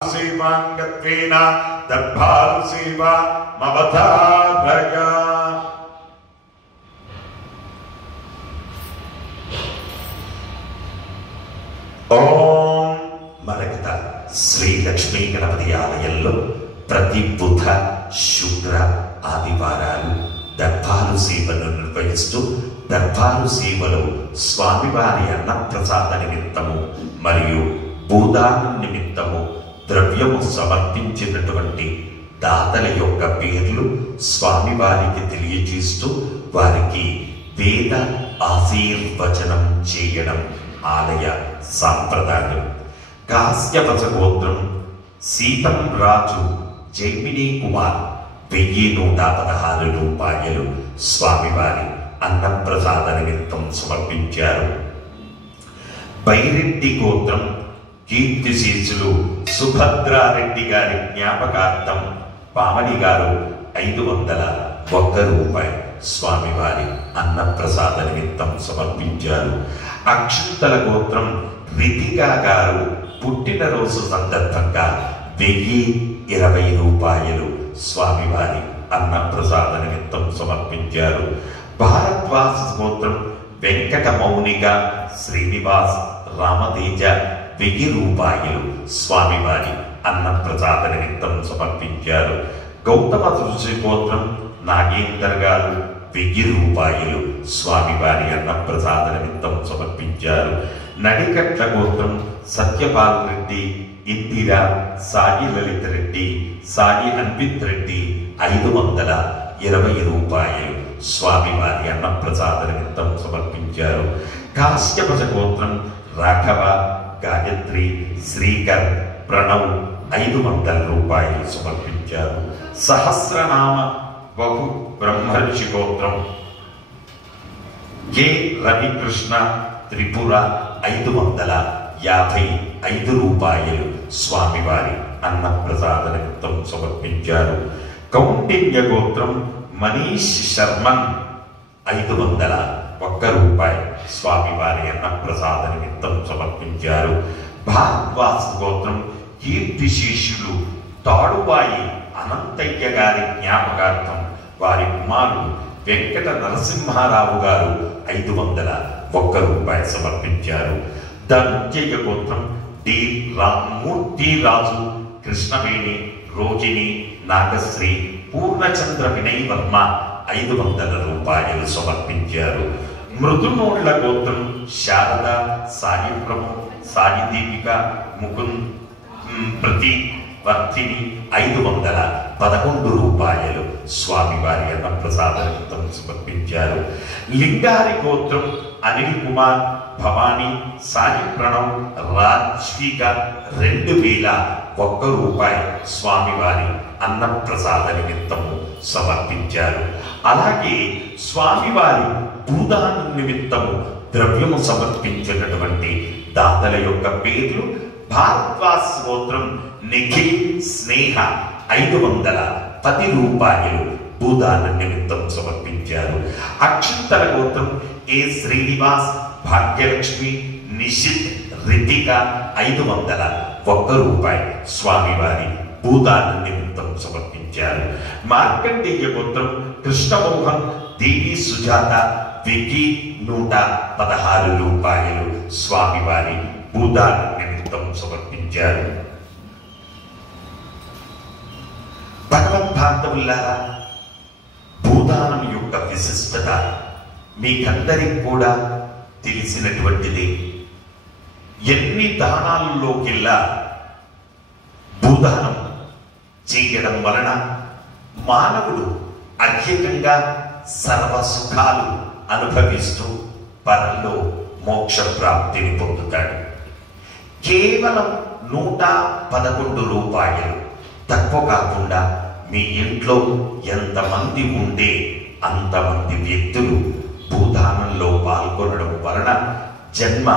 సేవాంగత్వేన దర్భాలు సేవ మవతారగా. ఓం మరకత శ్రీ లక్ష్మీ గణపతి ఆలయంలో ప్రతి బుధ శుక్ర ఆదివారాలు దర్భాలు సేవను నిర్వహిస్తూ దర్భాలు సేవలో స్వామివారి అన్నప్రసాద నిమిత్తము మరియు భూదానం నిమిత్తము ద్రవ్యము సమర్పించినటువంటి దాతల యొక్క పేర్లు స్వామివారికి తెలియజేస్తూ వారికి వేద ఆశీర్వచనం చేయడం ఆలయ సాంప్రదాయం. కాశ్యపచ గోత్రం సీతం రాజు జైమిని కుమార్ 1116 రూపాయలు స్వామివారి అన్నప్రసాద నిమిత్తం సమర్పించారు. బైరెడ్డి గోత్రం కీర్తిశేషులు సుభద్రారెడ్డి గారి జ్ఞాపకార్థం పామడి గారు 501 రూపాయలు స్వామివారి అన్నప్రసాద నిమిత్తం సమర్పించారు. అక్షంతల గోత్రం రితికా గారు పుట్టినరోజు సందర్భంగా 1020 రూపాయలు స్వామివారి అన్నప్రసాద నిమిత్తం సమర్పించారు. భారద్వాస గోత్రం వెంకట మౌనిక శ్రీనివాస్ రామతేజ 1000 రూపాయలు స్వామివారి అన్నప్రసాద నిమిత్తం సమర్పించారు. గౌతమ ఋషి గోత్రం నాగేందర్ గారు 1000 రూపాయలు స్వామివారి అన్నప్రసాద నిమిత్తం సమర్పించారు. నడికట్ల గోత్రం సత్యపాల్ రెడ్డి, ఇందిరా, సాయి లలిత రెడ్డి, సాయి అన్విత్ రెడ్డి 520 రూపాయలు స్వామివారి అన్నప్రసాద నిమిత్తం సమర్పించారు. కాశ్యపజ గోత్రం రాఘవ, గాయత్రి, శ్రీకర్, ప్రణవ్ 500 రూపాయలు సమర్పించారు. సహస్రనామ బహు బ్రహ్మర్షి గోత్రం కె రవికృష్ణ త్రిపుర 555 రూపాయలు స్వామివారి అన్నప్రసాద నిమిత్తం సమర్పించారు. కౌండిన్య గోత్రం మనీష్ శర్మన్ 501 రూపాయలు స్వామివారి అన్నప్రసాద నిమిత్తం సమర్పించారు. భారద్వాస గోత్రం కీర్తిశేషులు తాడువాయి అనంతయ్య గారి జ్ఞాపకార్థం వారి కుమారుడు వెంకట నరసింహారావు గారు 501 రూపాయలు సమర్పించారు. ధనుంజయ గోత్రం డి మూర్తి రాజు, కృష్ణవేణి, రోహిణి, నాగశ్రీ, పూర్ణచంద్ర వినయ్ వర్మ 500 రూపాయలు సమర్పించారు. మృదునోళ్ల గోత్రం శారద, సాయి ప్రభు, సాయి దీపిక, ముకుంద్, ప్రతీక్, వర్ధిని 511 రూపాయలు స్వామివారి అన్నప్రసాద నిమిత్తం సమర్పించారు. లింగారి గోత్రం అనిల్ కుమార్, భవానీ, సాయి ప్రణవ్, రాజ్విక 2001 రూపాయలు స్వామివారి అన్నప్రసాద నిమిత్తము సమర్పించారు. అలాగే స్వామివారి భూదానం నిమిత్తము ద్రవ్యము సమర్పించినటువంటి దాతల యొక్క పేర్లు భారద్వాస గోత్రం నిఖిల్, స్నేహ 510 రూపాయలు భూదాన నిమిత్తం సమర్పించారు. అక్షంతల గోత్రం ఏ శ్రీనివాస్, భాగ్యలక్ష్మి, నిషిత్, రితిక 501 రూపాయలు స్వామివారి భూదాన నిమిత్తం సమర్పించారు. మార్కండేయ గోత్రం కృష్ణమోహన్, దేవి సుజాత 116 రూపాయలు స్వామివారి భూదాన నిమిత్తం సమర్పించారు. భగవద్భాంతవులారా, భూదానం యొక్క విశిష్టత మీకందరికి కూడా తెలిసినటువంటిది. ఎన్ని దానాల్లోకెల్లా భూదానం చేయడం వలన మానవుడు అత్యధికంగా సర్వ సుఖాలు అనుభవిస్తూ పరంలో మోక్ష ప్రాప్తిని పొందుతాడు. కేవలం 111 రూపాయలు తక్కువ కాకుండా మీ ఇంట్లో ఎంతమంది ఉంటే అంతమంది వ్యక్తులు భూదానంలో పాల్గొనడం వలన జన్మ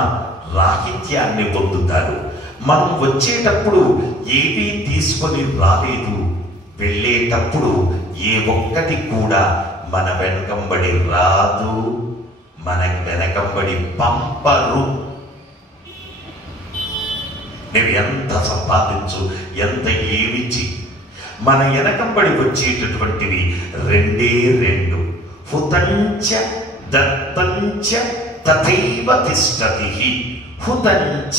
రాహిత్యాన్ని పొందుతారు. మనం వచ్చేటప్పుడు ఏమీ తీసుకొని రాలేదు, వెళ్ళేటప్పుడు ఏ ఒక్కటి కూడా మన వెనకంబడి రాదు, మన వెనకంబడి పంపరు. నువ్వు ఎంత సంపాదించు, ఎంత ఏమిచ్చి, మన వెనకంబడి వచ్చేటటువంటివి రెండే రెండు. హుతంచ దత్తంచ తథైవ తిష్టతి. హుతంచ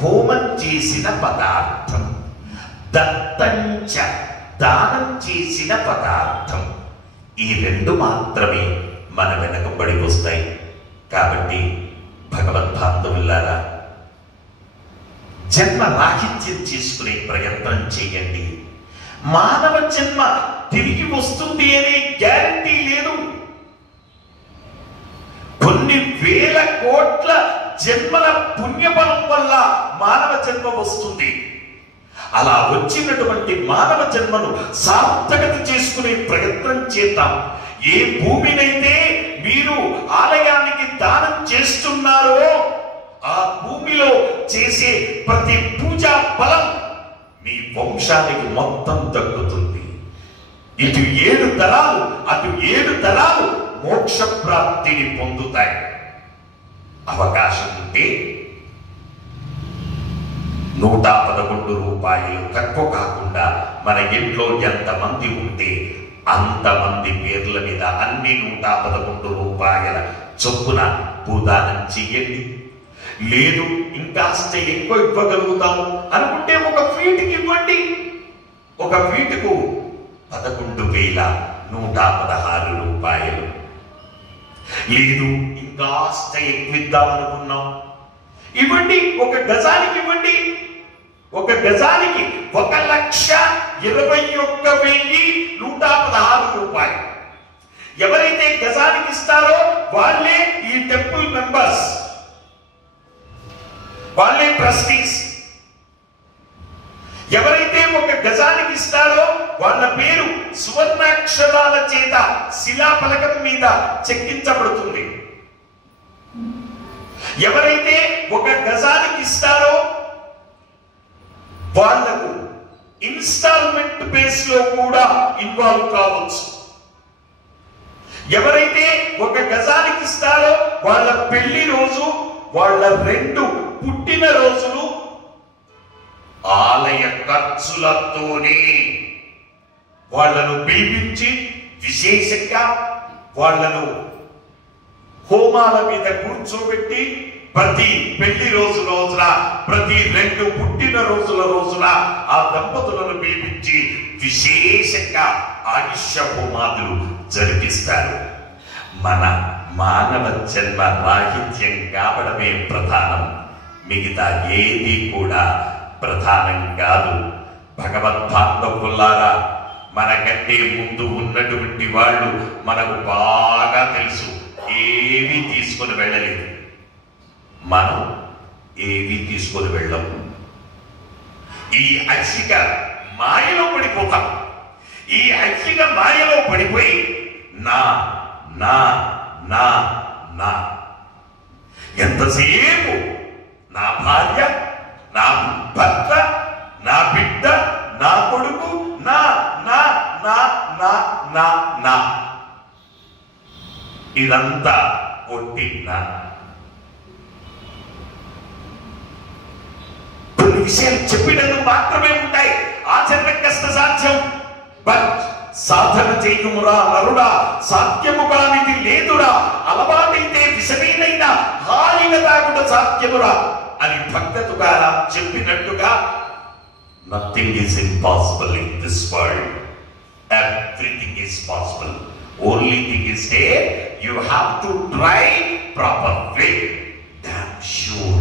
హోమం చేసిన పదార్థం, దత్తంచ దానం చేసిన పదార్థం. ఈ రెండు మాత్రమే మన వెనకబడి వస్తాయి. కాబట్టి భగవద్బాంధవులారా, జన్మ రాహిత్యం చేసుకునే ప్రయత్నం చేయండి. మానవ జన్మ తిరిగి వస్తుంది అనే గ్యారంటీ లేదు. కొన్ని వేల కోట్ల జన్మల పుణ్యబలం వల్ల మానవ జన్మ వస్తుంది. అలా వచ్చినటువంటి మానవ జన్మను సార్థకత చేసుకునే ప్రయత్నం చేద్దాం. ఏ భూమినైతే మీరు ఆలయానికి దానం చేస్తున్నారో ఆ భూమిలో చేసే ప్రతి పూజా ఫలం మీ వంశానికి మొత్తం దక్కుతుంది. ఇటు 7 తరాలు అటు 7 తరాలు మోక్ష ప్రాప్తిని పొందుతాయి. అవకాశం ఉంటే 111 రూపాయలు తక్కువ కాకుండా మన ఇంట్లో ఎంతమంది ఉంటే అంతమంది పేర్ల మీద అన్ని 111 రూపాయల చొప్పున భూదానం చెయ్యండి. లేదు ఇంకాస్త ఎక్కువ ఇవ్వగలుగుతాము అనుకుంటే 1 ఫీటుకి ఇవ్వండి. 1 ఫీటుకు 11,116 రూపాయలు. లేదు ఇంకాస్త ఎక్కువ ఇద్దామనుకున్నాం, ఇవ్వండి. 1 గజానికి ఇవ్వండి. 1 గజానికి 1,21,116 రూపాయలు. ఎవరైతే గజానికి ఇస్తారో వాళ్ళే ఈ టెంపుల్ మెంబర్స్, వాళ్ళే ట్రస్టీస్. ఎవరైతే 1 గజానికి ఇస్తారో వాళ్ళ పేరు సువర్ణాక్షరాల చేత శిలాఫలకం మీద చెక్కించబడుతుంది. ఎవరైతే 1 గజానికి ఇస్తారో వాళ్లకు ఇన్స్టాల్మెంట్ బేస్ లో కూడా ఇన్వాల్వ్ కావచ్చు. ఎవరైతే 1 గజానికి ఇస్తారో వాళ్ళ పెళ్లి రోజు, వాళ్ళ 2 పుట్టిన రోజులు ఆలయ ఖర్చులతోనే వాళ్లను పిలిపించి విశేషంగా వాళ్లను హోమాల మీద కూర్చోబెట్టి ప్రతి పెళ్లి రోజున ప్రతి 2 పుట్టిన రోజున ఆ దంపతులను పిలిపించి విశేషంగా ఆయుష్య హోమాదులు జరిపిస్తారు. మన మానవ జన్మ రాహిత్యం కావడమే ప్రధానం, మిగతా ఏది కూడా ప్రధానం కాదు. భగవద్బాంధవులారా, మనకంటే ముందు ఉన్నటువంటి వాళ్ళు మనకు బాగా తెలుసు. ఏవి తీసుకొని వెళ్ళలేదు, మనం ఏవి తీసుకొని వెళ్ళం. ఈ ఐక్షిక మాయలో పడిపోతాం. ఈ ఐక్షిక మాయలో పడిపోయి నా నా నా నా ఎంతసేపు నా భార్య, నా భర్త, నా బిడ్డ, నా కొడుకు, నా నా నా నా నా నా ఇదంతా ఒట్టినా. కొన్ని విషయాలు చెప్పినందుకు మాత్రమే ఉంటాయి, ఆచరణ కష్ట సాధ్యం. బట్ సాధన చేయుమురా నరుడా, సాధ్యము కానిది లేదురా, అలవాటైతే విషమేనైనా హాయిగా తాగుట సాధ్యమురా అని భక్త తుకారాం చెప్పినట్టుగా nothing is impossible in this world, everything is possible. Only thing is here, you have to try proper way. Damn sure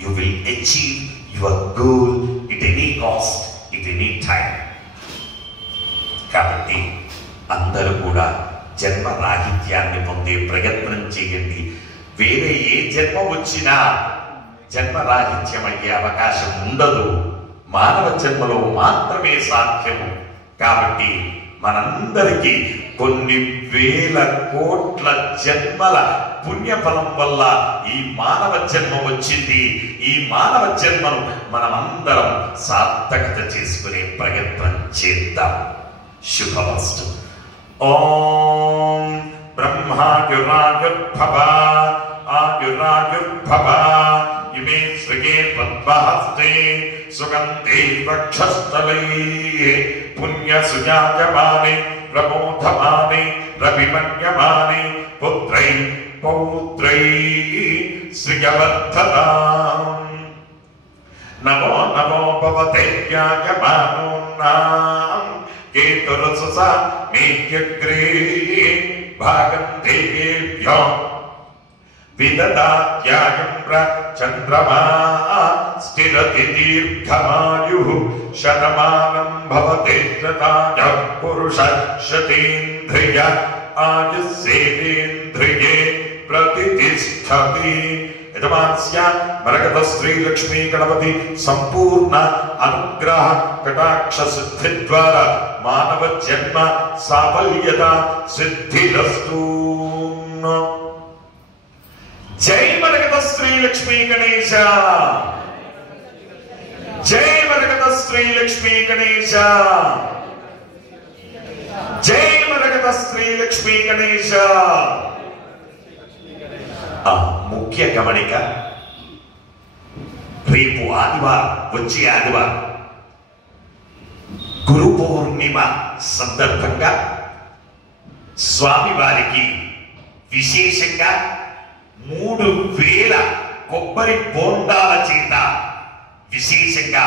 you will achieve your goal at any cost, at any time. కాబట్టి అందరూ కూడా జన్మ రాహిత్యాన్ని పొందే ప్రయత్నం చేయండి. వేరే ఏ జన్మ వచ్చినా జన్మ రాహిత్యం అయ్యే అవకాశం ఉండదు, మానవ జన్మలో మాత్రమే సాధ్యము. కాబట్టి మనందరికీ కొన్ని వేల కోట్ల జన్మల పుణ్యఫలం వల్ల ఈ మానవ జన్మ వచ్చింది. ఈ మానవ జన్మను మనమందరం సార్థకత చేసుకునే ప్రయత్నం చేద్దాం. శుభమస్తు. ఓం బ్రహ్మాయురాయుర్భవ ఆయురాయుర్భవ इमे श्रिये पद्महस्ते सुगन्धे वक्षस्थलैः पुण्यसुजायमाने प्रमोदमाने रविमन्यमाने पुत्रैः पौत्रैः श्रियवर्धताम् नमो नमो भवते ज्ञायमानोन्नाम् केतुरससा मेघ्यग्रे भागं देवेभ्यो विददात्यायं चन्द्रमा स्थिरति दीर्घमायुः शतमानं भवते शताय पुरुषः शतेन्द्रिय आयुष्येवेन्द्रिये प्रतिष्ठति यजमानस्य मरकत श्री लक्ष्मी गणपति संपूर्ण अनुग्रह कटाक्ष सिद्धि द्वारा मानव जन्म साफल्यता सिद्धिरस्तु। जय मरकत श्री लक्ष्मी गणेश, जय मरकत श्री लक्ष्मी गणेश, जय मरकत श्री लक्ष्मी गणेश। ముఖ్య గమనిక, రేపు ఆదివారం, వచ్చే ఆదివారం గురు పౌర్ణిమ సందర్భంగా స్వామివారికి విశేషంగా 3000 కొబ్బరి బోండాల చేత విశేషంగా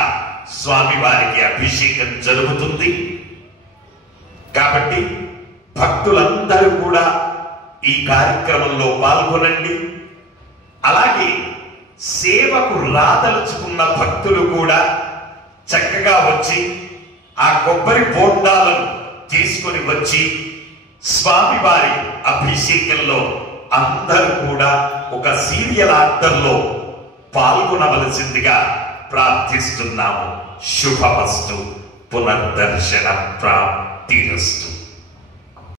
స్వామివారికి అభిషేకం జరుగుతుంది. కాబట్టి భక్తులందరూ కూడా ఈ కార్యక్రమంలో పాల్గొనండి. అలాగే సేవకు రాదలుచుకున్న భక్తులు కూడా చక్కగా వచ్చి ఆ కొబ్బరి బోండాలను తీసుకొని వచ్చి స్వామివారి అభిషేకంలో అందరూ కూడా ఒక సీరియల్ ఆర్డర్లో పాల్గొనవలసిందిగా ప్రార్థిస్తున్నాము. శుభమస్తు. పునర్దర్శన ప్రాప్తిరస్తు.